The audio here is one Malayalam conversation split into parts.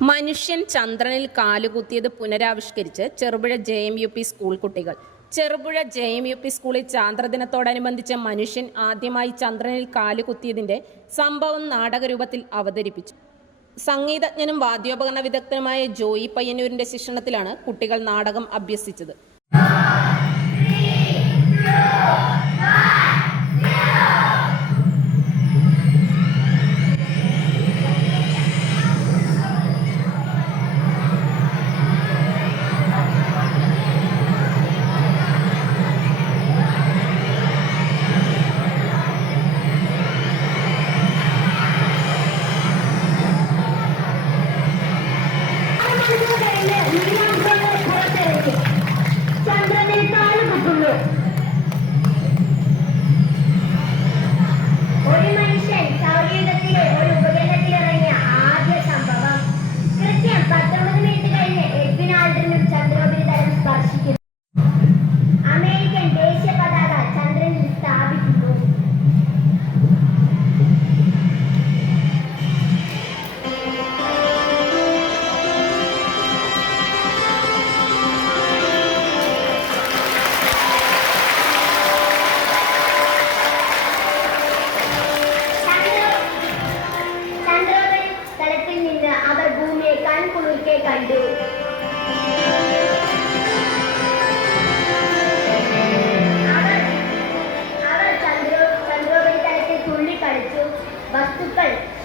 മനുഷ്യൻ ചന്ദ്രനിൽ കാലുകുത്തിയത് പുനരാവിഷ്കരിച്ച് Cherupuzha J M U P school കുട്ടികൾ. Cherupuzha J M U P സ്കൂളിൽ ചാന്ദ്രദിനത്തോടനുബന്ധിച്ച് മനുഷ്യൻ ആദ്യമായി ചന്ദ്രനിൽ കാലുകുത്തിയതിന്റെ സംഭവം നാടകരൂപത്തിൽ അവതരിപ്പിച്ചു. സംഗീതജ്ഞനും വാദ്യോപകരണ വിദഗ്ധനുമായ ജോയി പയ്യന്നൂരിന്റെ ശിക്ഷണത്തിലാണ് കുട്ടികൾ നാടകം അഭ്യസിച്ചത്.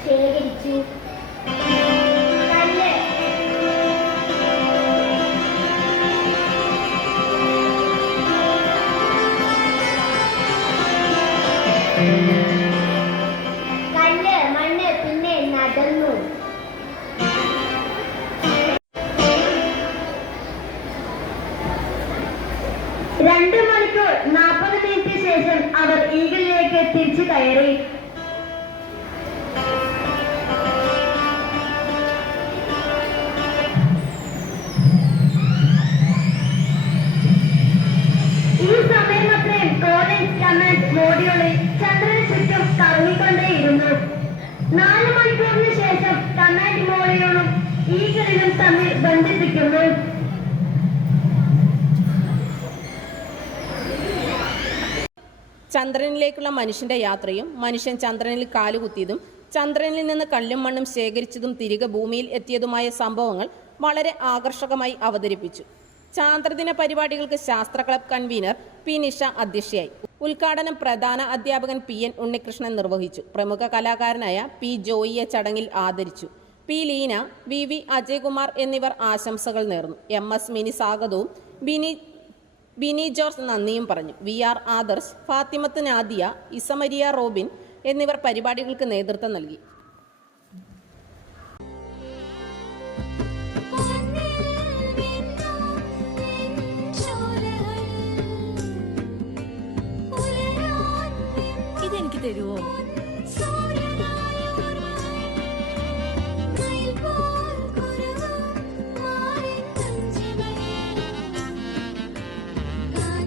ശേഖരിച്ചു. രണ്ടു മണിക്കൂർ നാൽപ്പത് മിനിറ്റ് ശേഷം അവർ ഈഗിളിലേക്ക് തിരിച്ചു കയറി. കറങ്ങിക്കൊണ്ടേയിരുന്നു നാല് മണിക്കൂറിന് ശേഷം തന്നായി മോളിയോണും ഈ കളിലും തമ്മിൽ ബന്ധിപ്പിക്കുന്നു. ചന്ദ്രനിലേക്കുള്ള മനുഷ്യന്റെ യാത്രയും മനുഷ്യൻ ചന്ദ്രനിൽ കാലുകുത്തിയതും ചന്ദ്രനിൽ നിന്ന് കല്ലും മണ്ണും ശേഖരിച്ചതും തിരികെ ഭൂമിയിൽ എത്തിയതുമായ സംഭവങ്ങൾ വളരെ ആകർഷകമായി അവതരിപ്പിച്ചു. ചാന്ദ്രദിന പരിപാടികൾക്ക് ശാസ്ത്ര ക്ലബ് കൺവീനർ പി നിഷ അധ്യക്ഷയായി. ഉദ്ഘാടനം പ്രധാന അധ്യാപകൻ പി എൻ ഉണ്ണികൃഷ്ണൻ നിർവഹിച്ചു. പ്രമുഖ കലാകാരനായ പി ജോയിയെ ചടങ്ങിൽ ആദരിച്ചു. P Leena V V Ajaykumar എന്നിവർ ആശംസകൾ നേർന്നു. എം എസ് മിനി സ്വാഗതവും ബിനി ബിനി ജോർജ് നന്ദിയും പറഞ്ഞു. V R Adarsh Fathimath Nadiya Isamaria Robin എന്നിവർ പരിപാടികൾക്ക് നേതൃത്വം നൽകി.